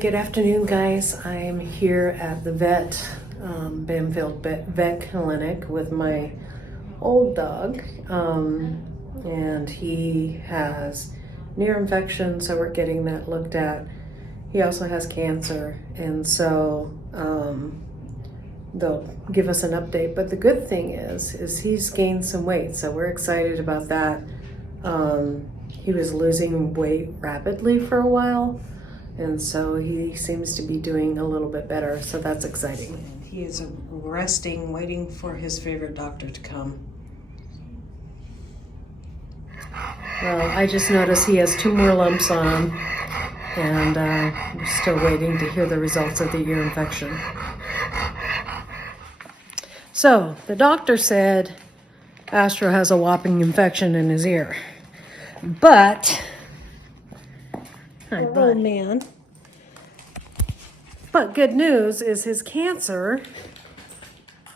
Good afternoon, guys. I'm here at the Bamfield Vet Clinic with my old dog, and he has ear infection, so we're getting that looked at. He also has cancer, and so they'll give us an update. But the good thing is he's gained some weight, so we're excited about that. He was losing weight rapidly for a while, and so he seems to be doing a little bit better, so that's exciting. And he is resting, waiting for his favorite doctor to come. Well, I just noticed he has 2 more lumps on him, and we're still waiting to hear the results of the ear infection. So, the doctor said Astro has a whopping infection in his ear. But, our old man. But good news is his cancer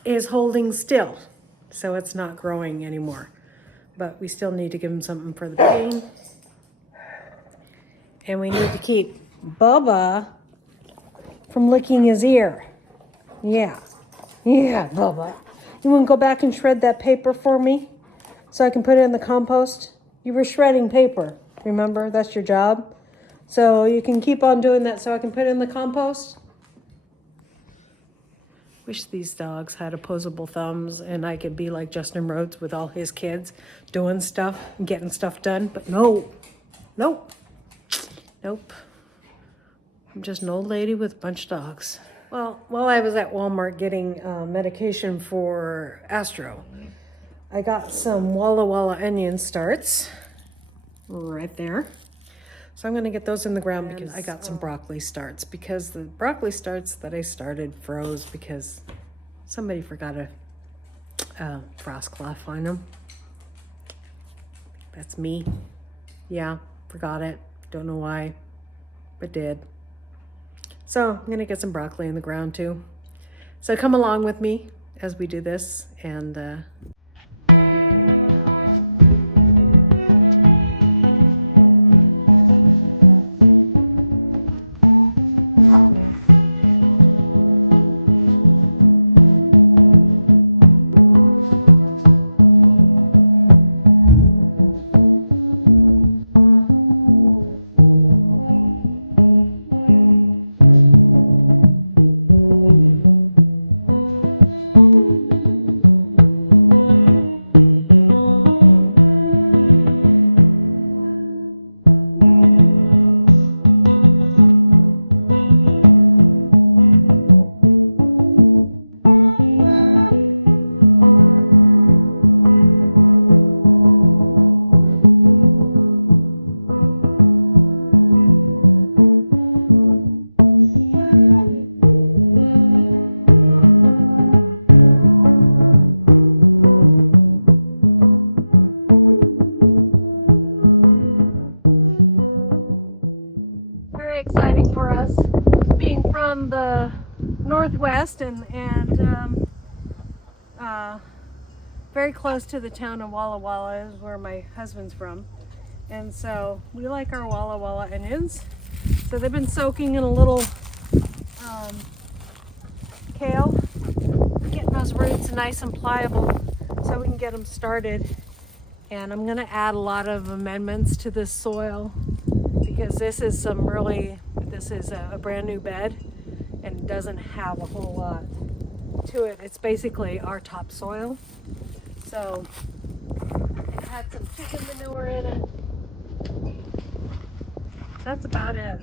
is holding still, so it's not growing anymore. But we still need to give him something for the pain. And we need to keep Bubba from licking his ear. Yeah, Bubba. You want to go back and shred that paper for me so I can put it in the compost? You were shredding paper, remember? That's your job. So you can keep on doing that so I can put it in the compost? Wish these dogs had opposable thumbs and I could be like Justin Rhodes with all his kids doing stuff and getting stuff done. But nope. I'm just an old lady with a bunch of dogs. Well, while I was at Walmart getting medication for Astro, I got some Walla Walla onion starts right there. So I'm going to get those in the ground because I got some broccoli starts, because the broccoli starts that I started froze because somebody forgot a frost cloth on them. That's me. Yeah, forgot it. Don't know why, but did. So I'm going to get some broccoli in the ground too. So come along with me as we do this, and exciting for us, being from the Northwest and very close to the town of Walla Walla is where my husband's from. And so we like our Walla Walla onions. So they've been soaking in a little kale, getting those roots nice and pliable so we can get them started. And I'm going to add a lot of amendments to this soil, because this is a brand new bed and doesn't have a whole lot to it. It's basically our topsoil. So I had some chicken manure in it. That's about it.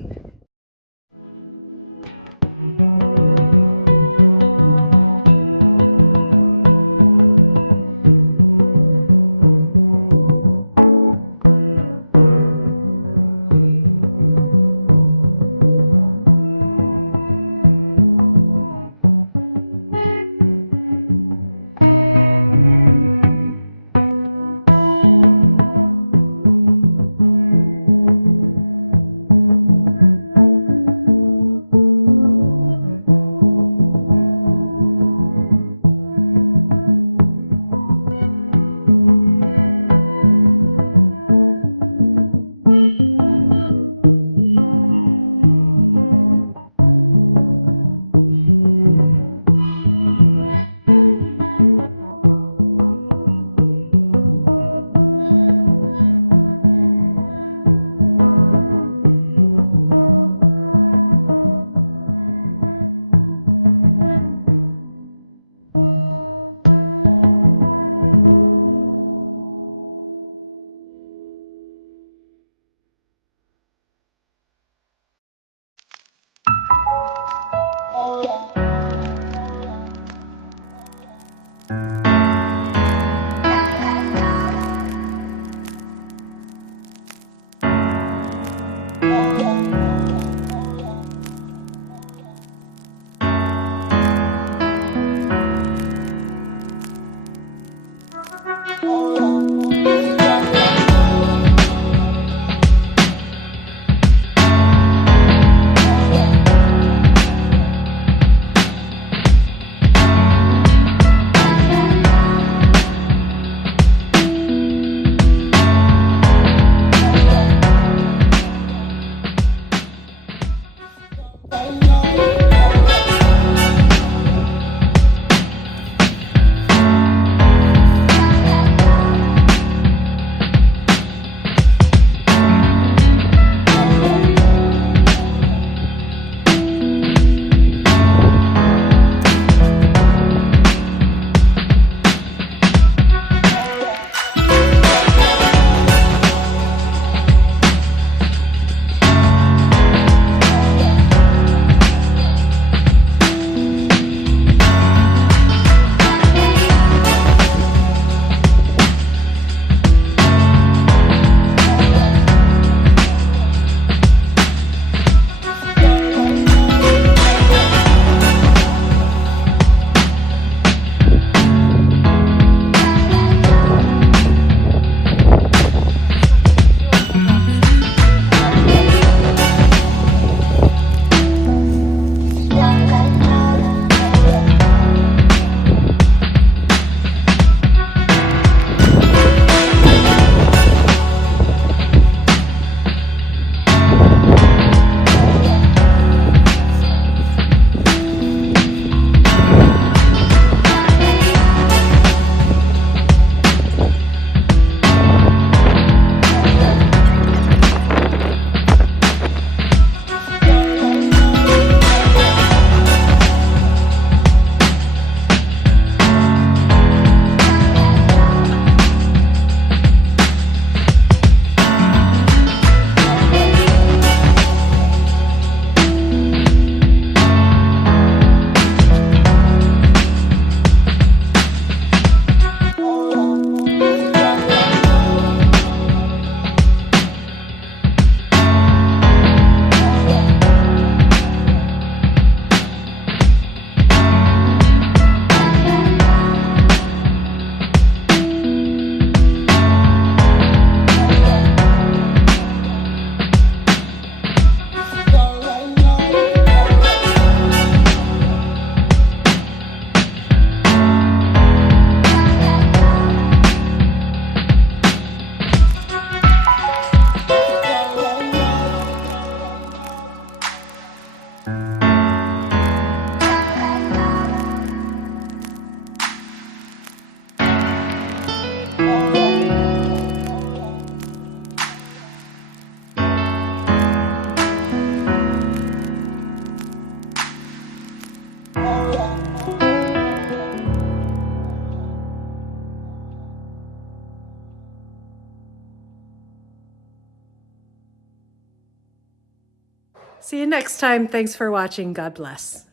See you next time. Thanks for watching. God bless.